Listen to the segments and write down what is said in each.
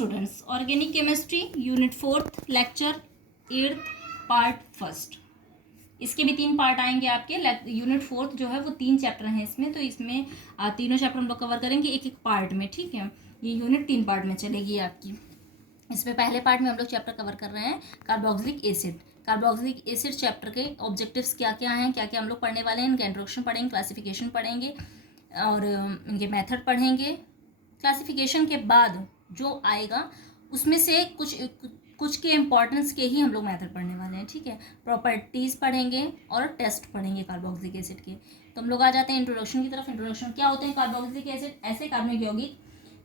Students, organic chemistry unit 4 lecture 8 part first. इसके भी 3 part आएंगे आपके। यूनिट 4 जो है वो 3 चैप्टर हैं इसमें, तो इसमें तीनों चैप्टर हम लोग कवर करेंगे एक एक पार्ट में, ठीक है। ये यूनिट 3 पार्ट में चलेगी आपकी। इसमें पहले पार्ट में हम लोग चैप्टर कवर कर रहे हैं carboxylic acid. Carboxylic acid chapter के ऑब्जेक्टिव्स क्या क्या हैं, क्या क्या हम लोग पढ़ने वाले हैं, इनका इंट्रोडक्शन पढ़ेंगे, क्लासिफिकेशन पढ़ेंगे और इनके मेथड पढ़ेंगे। क्लासिफिकेशन के बाद जो आएगा उसमें से कुछ के इम्पोर्टेंस के ही हम लोग मेथड पढ़ने वाले हैं, ठीक है। प्रॉपर्टीज़ पढ़ेंगे और टेस्ट पढ़ेंगे कार्बोक्सिलिक एसिड के। तो हम लोग आ जाते हैं इंट्रोडक्शन की तरफ। इंट्रोडक्शन क्या होते हैं कार्बोक्सिलिक एसिड? ऐसे कार्बनिक यौगिक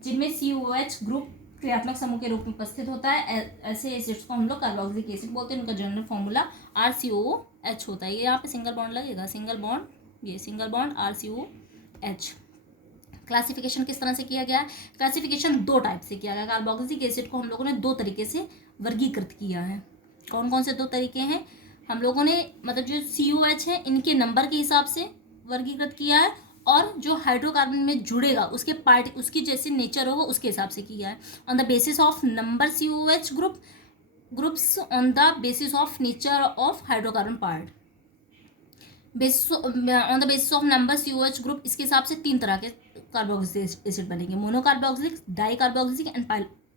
जिनमें COH ग्रुप क्रियात्मक समूह के रूप में उपस्थित होता है, ऐसे एसिड्स को हम लोग कार्बोक्सिलिक एसिड बोलते हैं। उनका जनरल फॉर्मूला RCOH होता है। ये यहाँ पे सिंगल बॉन्ड लगेगा, सिंगल बॉन्ड, ये सिंगल बॉन्ड RCOH। क्लासिफिकेशन किस तरह से किया गया है? क्लासिफिकेशन 2 टाइप से किया गया। कार्बोक्सिलिक एसिड को हम लोगों ने 2 तरीके से वर्गीकृत किया है। कौन कौन से 2 तरीके हैं? हम लोगों ने मतलब जो COH है इनके नंबर के हिसाब से वर्गीकृत किया है, और जो हाइड्रोकार्बन में जुड़ेगा उसके पार्ट, उसकी जैसे नेचर होगा उसके हिसाब से किया है। On the basis of number COH groups on the basis of nature of hydrocarbon part. On the basis of number COH group, इसके हिसाब से 3 तरह के कार्बोक्सिलिक एसिड बनेंगे: monocarboxylic, dicarboxylic and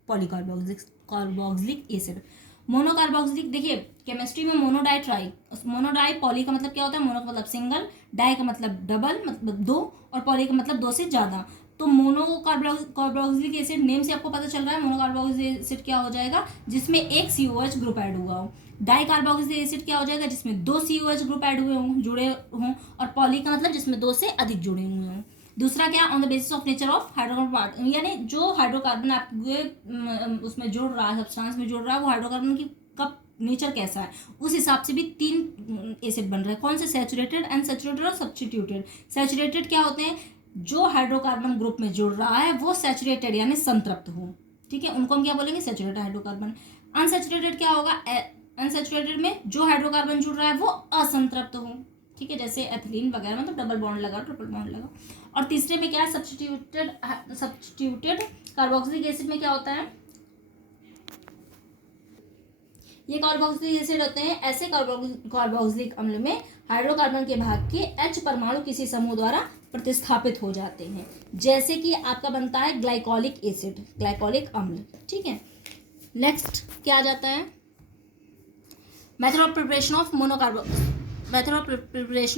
polycarboxylic acid. Monocarboxylic, देखिए केमिस्ट्री में mono di try, मोनोडाई, poly का मतलब क्या होता है? मोनो का मतलब सिंगल, डाई का मतलब डबल मतलब 2, और पॉली का मतलब 2 से ज़्यादा। तो मोनोकार्बोक्सिलिक एसिड नेम से आपको पता चल रहा है मोनोकार्बोक्सिलिक एसिड क्या हो जाएगा? जिसमें एक COH ग्रुप ऐड हुआ हो। डाई कार्बोक्सिलिक एसिड क्या हो जाएगा? जिसमें 2 COH ग्रुप ऐड हुए हों, जुड़े हों। और पॉली का मतलब जिसमें 2 से अधिक जुड़े हुए हों। दूसरा क्या? On the basis of nature of hydrocarbon part, यानी जो हाइड्रोकार्बन आपके उसमें जुड़ रहा है, सब्सटेंस में जुड़ रहा है, वो हाइड्रोकार्बन की कब नेचर कैसा है उस हिसाब से भी 3 एसिड बन रहे हैं। कौन से? सैचुरेटेड, अनसैचुरेटेड और सब्स्टिट्यूटेड। सैचुरेटेड क्या होते हैं? जो हाइड्रोकार्बन ग्रुप में जुड़ रहा है वो सैचुरेटेड यानी संतृप्त हो, ठीक है, उनको हम क्या बोलेंगे? Saturated hydrocarbon. अनसैचुरेटेड क्या होगा? अनसैचुरेटेड में जो हाइड्रोकार्बन जुड़ रहा है वो असंतृप्त हो, ठीक है, जैसे एथिलीन वगैरह, मतलब डबल बॉन्ड लगा, ट्रिपल बॉन्ड लगा। और तीसरे में क्या है? सब्स्टिट्यूटेड कार्बोक्सिलिक एसिड में क्या होता है? ये कार्बोक्सिलिक एसिड होते हैं ऐसे कार्बोक्सिलिक अम्ल में हाइड्रोकार्बन के भाग के H परमाणु किसी समूह द्वारा प्रतिस्थापित हो जाते हैं, जैसे कि आपका बनता है ग्लाइकोलिक एसिड, ग्लाइकोलिक अम्ल, ठीक है। नेक्स्ट क्या आ जाता है? Method of preparation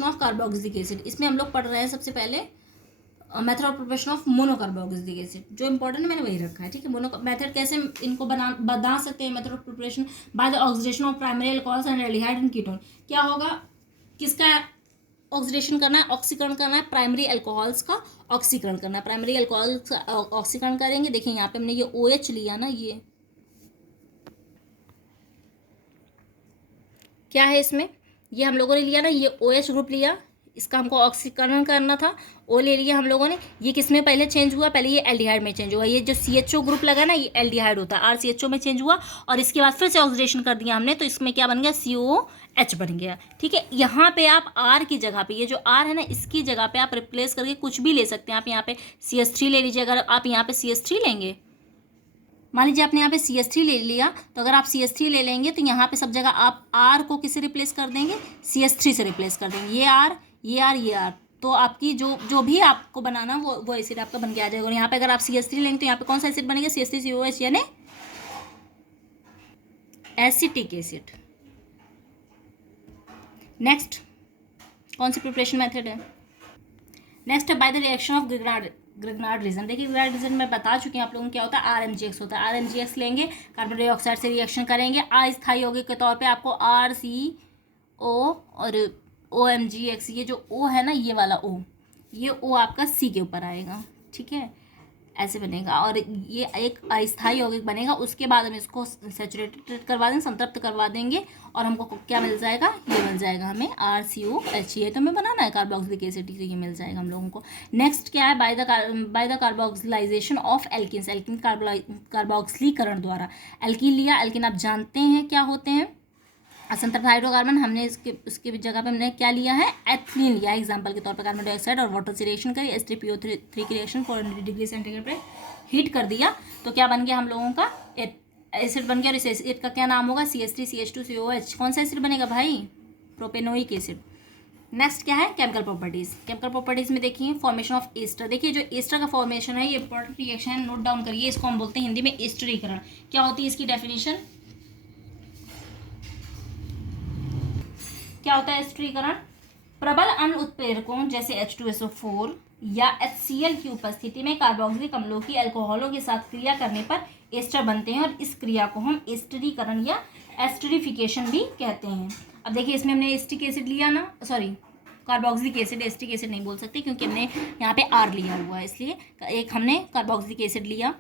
of carboxylic acid. इसमें हम लोग पढ़ रहे हैं सबसे पहले method of preparation of monocarboxylic acid. जो इंपॉर्टेंट मैंने वही रखा है, ठीक है। मोनो मेथड कैसे इनको बना सकते हैं? Method of preparation by the oxidation of primary alcohols and aldehyde and ketone. क्या होगा? किसका ऑक्सीडेशन करना है? ऑक्सीकरण करना है। प्राइमरी अल्कोहल्स का ऑक्सीकरण करना है। प्राइमरी अल्कोहल्स का ऑक्सीकरण करेंगे। देखिए यहाँ पे हमने ये OH लिया ना, ये क्या है इसमें? ये हम लोगों ने लिया ना, ये OH ग्रुप लिया, इसका हमको ऑक्सीकरण करना था। O ले लिया हम लोगों ने। ये किस में पहले चेंज हुआ? पहले ये एल्डिहाइड में चेंज हुआ। ये जो CHO ग्रुप लगा ना, ये एल्डिहाइड होता है, RCHO में चेंज हुआ, और इसके बाद फिर से ऑक्सीडेशन कर दिया हमने, तो इसमें क्या बन गया? COH बन गया, ठीक है। यहाँ पे आप R की जगह पे, ये जो R है ना, इसकी जगह पे आप रिप्लेस करके कुछ भी ले सकते हैं। आप यहाँ पे CH3 ले लीजिए। अगर आप यहाँ पे CH3 लेंगे, मान लीजिए आपने यहाँ पे CH3 ले लिया, तो अगर आप CH3 ले लेंगे तो यहाँ पे सब जगह आप R को किससे रिप्लेस कर देंगे? CH3 से रिप्लेस कर देंगे। ये R, ये R, ये R, तो आपकी जो भी आपको बनाना वो एसिड आपका बन के आ जाएगा। और यहाँ पे अगर आप CH3 लेंगे तो यहाँ पे कौन सा एसिड बनेगा? CH3COH यानी एसिटिक एसिड। नेक्स्ट कौन सी प्रिपरेशन मेथड है? नेक्स्ट है by the reaction of Grignard reason. देखिए ग्रिग्नार्ड रीजन में बता चुके हैं आप लोगों को क्या होता है? RMGX होता है। RMGX लेंगे, कार्बन डाइऑक्साइड से रिएक्शन करेंगे, अस्थायी यौगिक के तौर पे आपको RCO और OMGX, ये जो O है ना, ये वाला O, ये O आपका C के ऊपर आएगा, ठीक है, ऐसे बनेगा। और ये एक अस्थायी यौगिक बनेगा। उसके बाद हम इसको सैचुरेटेड करवा देंगे, संतृप्त करवा देंगे, और हमको क्या मिल जाएगा? ये मिल जाएगा हमें RCOH। ये तो हमें बनाना है कार्बोक्सिलिक एसिड, तो ये मिल जाएगा हम लोगों को। नेक्स्ट क्या है? By the carboxylation of alkenes, alkene कार्बोक्सिलीकरण द्वारा। एल्किन लिया, एल्किन आप जानते हैं क्या होते हैं? असंतृप्त हाइड्रोकार्बन हमने उसकी जगह पे हमने क्या लिया है, एथिलीन लिया एग्जांपल के तौर पर। कार्बन डाइऑक्साइड और वाटर से रिएक्शन करी, H3PO3 की रिएक्शन 400 डिग्री सेंटीग्रेड पे हीट कर दिया तो क्या बन गया हम लोगों का एसिड बन गया। और इस एसिड का क्या नाम होगा, CH3CH2COH। कौन सा एसिड बनेगा भाई, प्रोपेनोइक एसिड। नेक्स्ट क्या है, केमिकल प्रॉपर्टीज। केमिकल प्रॉपर्टीज में देखिए फॉर्मेशन ऑफ एस्टर। देखिए जो एस्टर का फॉर्मेशन है ये इंपॉर्टेंट रिएक्शन है, नोट डाउन करिए। इसको हम बोलते हैं हिंदी में एस्टरीकरण। क्या होती है इसकी डेफिनेशन, क्या होता है एस्टरीकरण, प्रबल अम्ल उत्प्रेरकों जैसे H2SO4 या HCl की उपस्थिति में कार्बोक्सिलिक अम्लों की अल्कोहलों के साथ क्रिया करने पर एस्टर बनते हैं और इस क्रिया को हम एस्टरीकरण या एस्टरिफिकेशन भी कहते हैं। अब देखिए इसमें हमने एस्टिक एसिड लिया ना, sorry carboxylic acid, acetic acid नहीं बोल सकते क्योंकि हमने यहाँ पे R लिया हुआ है, इसलिए एक हमने कार्बोक्सिलिक एसिड लिया।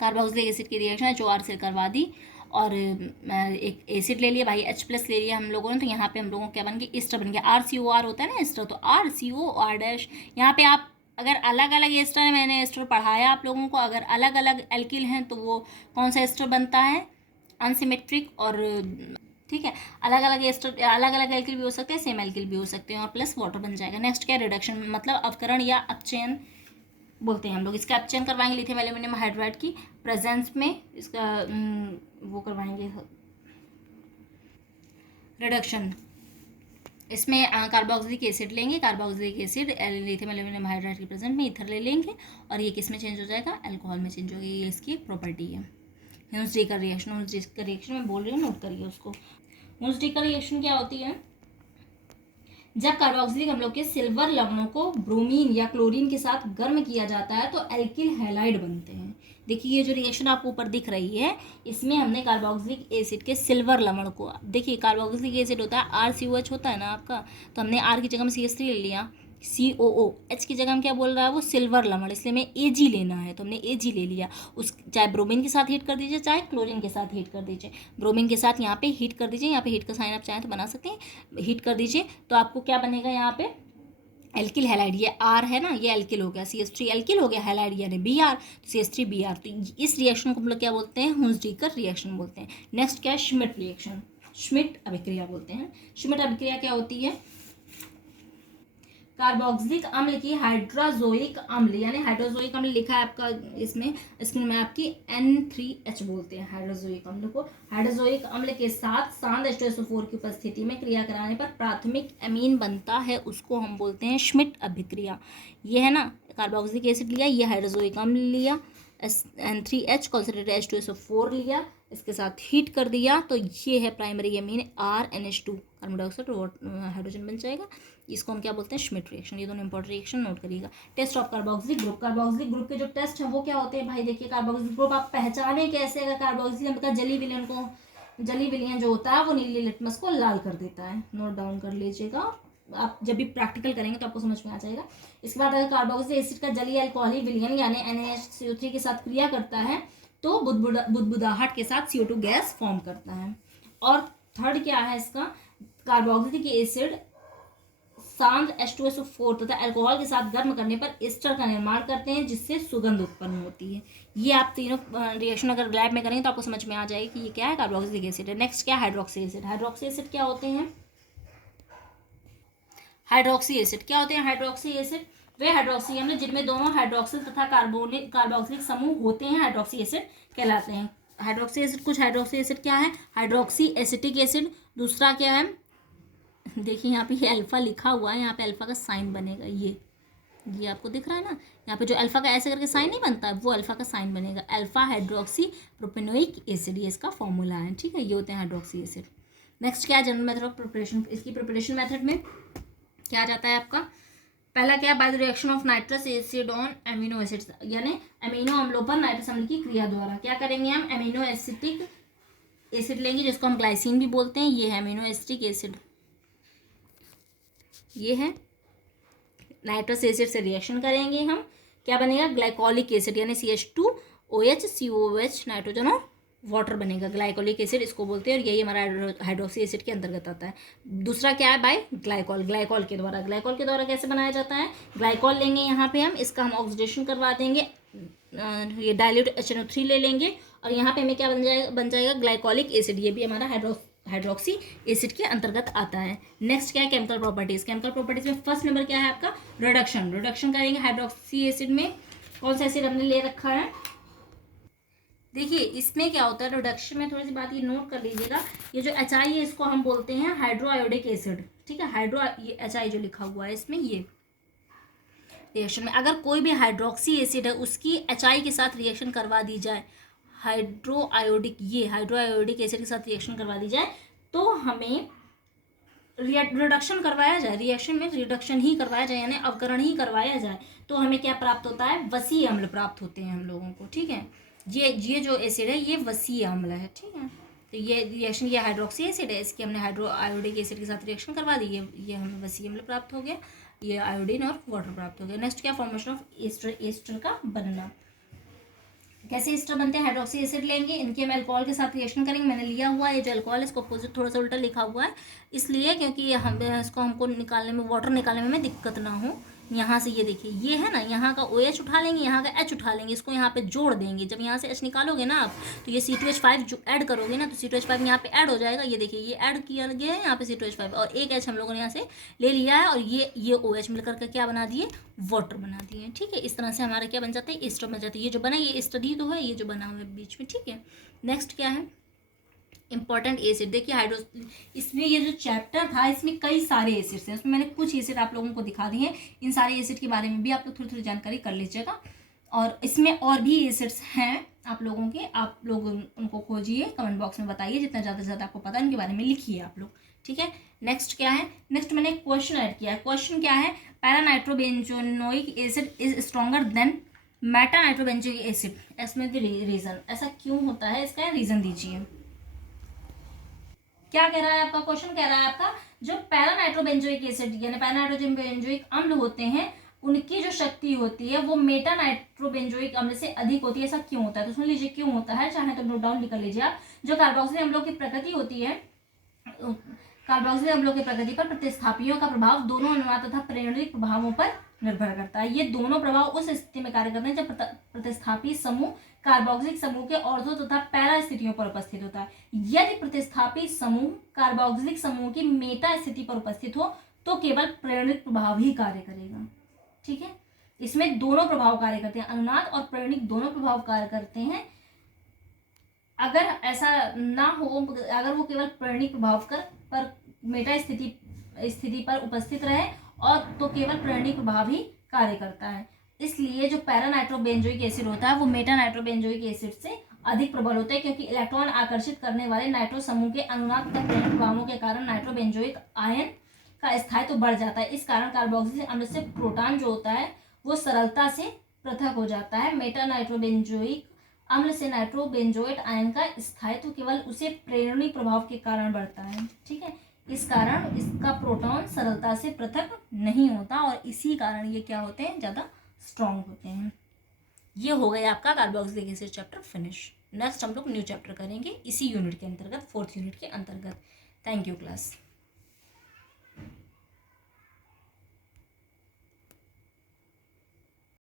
कार्बोक्सिलिक एसिड की रिएक्शन HOR से करवा दी और एक एसिड ले लिया भाई, H+ ले लिया हम लोगों ने, तो यहाँ पे हम लोगों को क्या बन गया, एस्टर बन गया। RCOR होता है ना एस्टर, तो RCOR'। यहाँ पे आप अगर अलग अलग एस्टर है, मैंने एस्टर पढ़ाया आप लोगों को, अगर अलग अलग एल्किल हैं तो वो कौन सा एस्टर बनता है, अनसिमेट्रिक। और ठीक है, अलग अलग एस्टर अलग अलग एल्किल भी हो सकते हैं, सेम एल्किल भी हो सकते हैं, और प्लस वाटर बन जाएगा। नेक्स्ट क्या, रिडक्शन, मतलब अवकरण या अपचयन बोलते हैं हम लोग। इसका अपचयन करवाएंगे लिथियम एल्यूमिनियम हाइड्राइड की प्रेजेंस में, इसका वो करवाएंगे रिडक्शन। इसमें कार्बोक्सिलिक एसिड लेंगे, carboxylic acid lithium aluminium hydride के प्रेजेंट में ईथर ले लेंगे और ये किस में चेंज हो जाएगा, अल्कोहल में चेंज हो गया। ये इसकी प्रॉपर्टी है। ह्यून्स-डीकर रिएक्शन, ह्यून्स-डीकर रिएक्शन मैं बोल रही हूँ, नोट करिए उसको। ह्यून्स-डीकर रिएक्शन क्या होती है, जब कार्बोक्सिलिक अम्लों के सिल्वर लवणों को ब्रोमीन या क्लोरीन के साथ गर्म किया जाता है तो एल्किल हैलाइड बनते हैं। देखिए ये जो रिएक्शन आपको ऊपर दिख रही है, इसमें हमने कार्बोक्सिलिक एसिड के सिल्वर लवण को, देखिए कार्बोक्सिलिक एसिड होता है RCOH होता है ना आपका, तो हमने R की जगह में CH3 ले लिया, COOH की जगह हम क्या बोल रहा है वो सिल्वर लवण, इसलिए हमें Ag लेना है तो हमने Ag ले लिया। उस चाहे ब्रोमीन के साथ हीट कर दीजिए, चाहे क्लोरीन के साथ हीट कर दीजिए। ब्रोमीन के साथ यहाँ पे हीट कर दीजिए, यहाँ पे हीट का साइन आप चाहें तो बना सकते हैं, हीट कर दीजिए तो आपको क्या बनेगा यहाँ पे, एल्किल हैलाइड। ये R है ना, ये एल्किल हो गया, CH3 एल्किल हो गया, हैलाइड यानी Br, तो CH3 Br। तो इस रिएक्शन को हम लोग क्या बोलते हैं, ह्यून्स-डीकर रिएक्शन बोलते हैं। नेक्स्ट क्या है, श्मिट रिएक्शन, श्मिट अभिक्रिया बोलते हैं। श्मिट अभिक्रिया क्या होती है, कार्बोक्सिलिक अम्ल की हाइड्रोजोइक अम्ल, यानी हाइड्रोजोइक अम्ल लिखा है आपका इसमें स्क्रीन में आपकी, N3H बोलते हैं हाइड्रोजोइक अम्ल को। हाइड्रोजोइक अम्ल के साथ सांद्र H2SO4 की उपस्थिति में क्रिया कराने पर प्राथमिक एमीन बनता है, उसको हम बोलते हैं श्मिट अभिक्रिया। ये है ना, कार्बोक्सिलिक एसिड लिया, ये हाइड्रोजोइक अम्ल लिया, N3H कॉन्सेंट्रेटेड H2SO4 लिया, इसके साथ हीट कर दिया तो ये है primary amine RNH2, carbon dioxide hydrogen बन जाएगा। इसको हम क्या बोलते हैं, श्मिट रिएक्शन। ये दोनों इंपॉर्टेंट रिएक्शन नोट करिएगा। Test of carboxylic group, carboxylic group के जो टेस्ट हैं वो क्या होते हैं भाई, देखिए कार्बोक्सिलिक ग्रुप आप पहचाने कैसे, अगर कार्बोक्सिलिक का जली विलयन जो होता है वो नीली लिटमस को लाल कर देता है, नोट डाउन कर लीजिएगा, आप जब भी प्रैक्टिकल करेंगे तो आपको समझ में आ जाएगा। इसके बाद अगर कार्बोक्सिलिक एसिड का जलीय अल्कोहलिक विलयन यानी NaHCO3 के साथ क्रिया करता है तो बुदबुदाहट के साथ CO2 गैस फॉर्म करता है। और थर्ड क्या है इसका, कार्बोक्सिलिक एसिड सांद्र H2SO4 तथा अल्कोहल के साथ गर्म करने पर एस्टर का निर्माण करते हैं जिससे सुगंध उत्पन्न होती है। ये आप तीनों रिएक्शन अगर लैब में करेंगे तो आपको समझ में आ जाएगी कि ये क्या है, कार्बोक्सिलिक एसिड है। नेक्स्ट क्या है, हाइड्रोक्सी एसिड। हाइड्रोक्सी एसिड क्या होते हैं, हाइड्रोक्सी एसिड क्या होते हैं, हाइड्रोक्सी एसिड वे हाइड्रोक्सी अम्ल जिनमें दोनों हाइड्रोक्सिल तथा कार्बोक्सिलिक समूह होते हैं हाइड्रोक्सी एसिड कहलाते हैं। हाइड्रोक्सी एसिड, कुछ हाइड्रोक्सी एसिड क्या है, हाइड्रोक्सी एसिटिक एसिड। दूसरा क्या है, देखिए यहाँ पे ये अल्फा लिखा हुआ है, यहाँ पे अल्फा का साइन बनेगा, ये आपको दिख रहा है ना, यहाँ पे जो अल्फा का ऐसे करके साइन नहीं बनता वो अल्फा का साइन बनेगा, अल्फा हाइड्रोक्सी प्रोपेनोइक एसिड, ये इसका फॉर्मूला है, ठीक है, ये होते हैं हाइड्रोक्सी एसिड। नेक्स्ट क्या है, जनरल मेथड ऑफ प्रिपरेशन। इसकी प्रिपरेशन मेथड में क्या आ जाता है आपका, पहला क्या, by the reaction of nitrous acid on amino acids, यानी अमीनो अम्लों पर नाइट्रस अम्ल की क्रिया द्वारा क्या करेंगे हम, एमिनो एसिटिक एसिड लेंगे जिसको हम ग्लाइसिन भी बोलते हैं, ये है अमीनो एसिटिक एसिड, ये है नाइट्रस एसिड से रिएक्शन करेंगे हम, क्या बनेगा, ग्लाइकोलिक एसिड यानी CH2OH COOH नाइट्रोजन और वाटर बनेगा, ग्लाइकोलिक एसिड इसको बोलते हैं और यही हमारा हाइड्रोक्सी एसिड के अंतर्गत आता है। दूसरा क्या है, बाय ग्लाइकॉल, ग्लाइकॉल के द्वारा कैसे बनाया जाता है, ग्लाइकॉल लेंगे यहाँ पे हम, इसका हम ऑक्सीडेशन करवा देंगे, ये डाइल्यूट HNO3 ले लेंगे और यहाँ पे हमें क्या बन जाएगा ग्लाइकोलिक एसिड, ये भी हमारा हाइड्रोक्सी एसिड के अंतर्गत आता है। नेक्स्ट क्या है, केमिकल प्रॉपर्टीज। केमिकल प्रॉपर्टीज में फर्स्ट नंबर क्या है आपका, रिडक्शन। रिडक्शन करेंगे हाइड्रोक्सी एसिड में। कौन सा एसिड हमने ले रखा है, देखिए इसमें क्या होता है रिडक्शन में, थोड़ी सी बात ये नोट कर लीजिएगा। ये जो HI है इसको हम बोलते हैं हाइड्रो आयोडिक एसिड, ठीक है। हाइड्रो ये HI जो लिखा हुआ है इसमें, ये रिएक्शन में अगर कोई भी हाइड्रोक्सी एसिड है उसकी HI के साथ रिएक्शन करवा दी जाए, हाइड्रो आयोडिक एसिड के साथ रिएक्शन करवा दी जाए, तो हमें रिडक्शन करवाया जाए, रिएक्शन में रिडक्शन ही करवाया जाए यानी अवकरण ही करवाया जाए, तो हमें क्या प्राप्त होता है, वसीय अम्ल प्राप्त होते हैं हम लोगों को, ठीक है। ये जो एसिड है ये वसीय अम्ल है, ठीक है। तो ये रिएक्शन, ये हाइड्रोक्सी एसिड है, इसकी हमने हाइड्रो आयोडिक एसिड के साथ रिएक्शन करवा दी, ये हमें वसीय अम्ल प्राप्त हो गया, ये आयोडीन और वाटर प्राप्त हो गया। नेक्स्ट क्या, फॉर्मेशन ऑफ एस्टर, एस्टर का बनना। कैसे एस्टर बनते हैं, हाइड्रोक्सी एसिड लेंगे, इनके हम अल्कोहल के साथ रिएक्शन करेंगे। मैंने लिया हुआ है ये जो अल्कोहल है इसको अपोजिट थोड़ा सा उल्टा लिखा हुआ है, इसलिए क्योंकि हम इसको हमको निकालने में, वाटर निकालने में दिक्कत ना हो। यहाँ से ये देखिए ये है ना, यहाँ का OH उठा लेंगे, यहाँ का H उठा लेंगे, इसको यहाँ पे जोड़ देंगे। जब यहाँ से H निकालोगे ना आप, तो ये C2H5 जो ऐड करोगे ना, तो C2H5 यहाँ पे ऐड हो जाएगा। ये देखिए ये ऐड किया गया है यहाँ पे C2H5, और एक H हम लोगों ने यहाँ से ले लिया है, और ये OH मिलकर के क्या बना दिए, वाटर बना दिए, ठीक है। इस तरह से हमारा क्या बन जाता है, एस्टर बन जाता है। ये जो बना ये एस्टर ही तो है, ये जो बना हुआ है बीच में, ठीक है। नेक्स्ट क्या है, इंपॉर्टेंट एसिड। देखिए हाइड्रो, इसमें ये जो चैप्टर था इसमें कई सारे एसिड्स हैं, उसमें मैंने कुछ एसिड आप लोगों को दिखा दिए हैं। इन सारे एसिड के बारे में भी आप लोग थोड़ी थोड़ी जानकारी कर लीजिएगा, और इसमें और भी एसिड्स हैं आप लोगों के, आप लोग उनको खोजिए, कमेंट बॉक्स में बताइए, जितना ज़्यादा से ज़्यादा आपको पता है उनके बारे में लिखिए आप लोग, ठीक है। नेक्स्ट क्या है, नेक्स्ट मैंने एक क्वेश्चन ऐड किया है। क्वेश्चन क्या है, paranitrobenzoic acid is stronger than meta nitrobenzoic acid, इसमें रीजन, ऐसा क्यों होता है, इसका रीजन दीजिए। क्या कह रहा है आपका क्वेश्चन, कह रहा है आपका जो पैरानाइट्रोबेंजोइक एसिड यानी पैरानाइट्रोबेंजोइक अम्ल होते हैं, उनकी जो शक्ति होती है वो मेटा नाइट्रोबेंजोइक अम्ल से अधिक होती है। ऐसा क्यों होता है, तो सुन लीजिए क्यों होता है, चाहे तो नोट डाउन कर लीजिए आप। जो कार्बोक्सिलिक अम्लों की प्रकृति होती है, कार्बोक्सिलिक अम्लों की प्रकृति पर प्रतिस्थापियों का प्रभाव दोनों अनुनाद तथा प्रेरणिक प्रभावों पर निर्भर करता है। ये दोनों प्रभाव उस स्थिति में कार्य करते हैं जब प्रतिस्थापी समूह कार्बोक्सिलिक समूह के ऑर्थो तथा पैरा स्थितियों पर उपस्थित होता है। यदि प्रतिस्थापी समूह कार्बोक्सिलिक समूह की मेटा स्थिति पर उपस्थित हो तो केवल प्रेरणिक प्रभाव ही कार्य करेगा, ठीक है। इसमें दोनों प्रभाव कार्य करते हैं, अनुनाद और प्रेरणिक दोनों प्रभाव कार्य करते हैं। अगर ऐसा ना हो, अगर वो केवल प्रेरणिक प्रभाव पर मेटा स्थिति पर उपस्थित रहे और तो केवल प्रेरणिक प्रभाव ही कार्य करता है। इसलिए जो पैरानाइट्रोबेंजोइक एसिड होता है वो मेटा नाइट्रोबेंजोइक एसिड से अधिक प्रबल होता है, क्योंकि इलेक्ट्रॉन आकर्षित करने वाले नाइट्रो समूह के अनुनाद तथा प्रेरणिक प्रभावों के कारण नाइट्रोबेंजोइक आयन का स्थायित्व बढ़ जाता है। इस कारण कार्बोक्सिलिक अम्ल से प्रोटॉन जो होता है वो सरलता से पृथक हो जाता है। मेटा नाइट्रोबेंजोइक अम्ल से नाइट्रोबेंजोएट आयन का स्थायित्व केवल उसे प्रेरणिक प्रभाव के कारण बढ़ता है, ठीक है। इस कारण इसका प्रोटॉन सरलता से पृथक नहीं होता और इसी कारण ये क्या होते हैं, ज़्यादा स्ट्रॉन्ग होते हैं। ये हो गया आपका carboxylic acid chapter finish. Next हम लोग न्यू चैप्टर करेंगे इसी यूनिट के अंतर्गत, 4th यूनिट के अंतर्गत। Thank you class.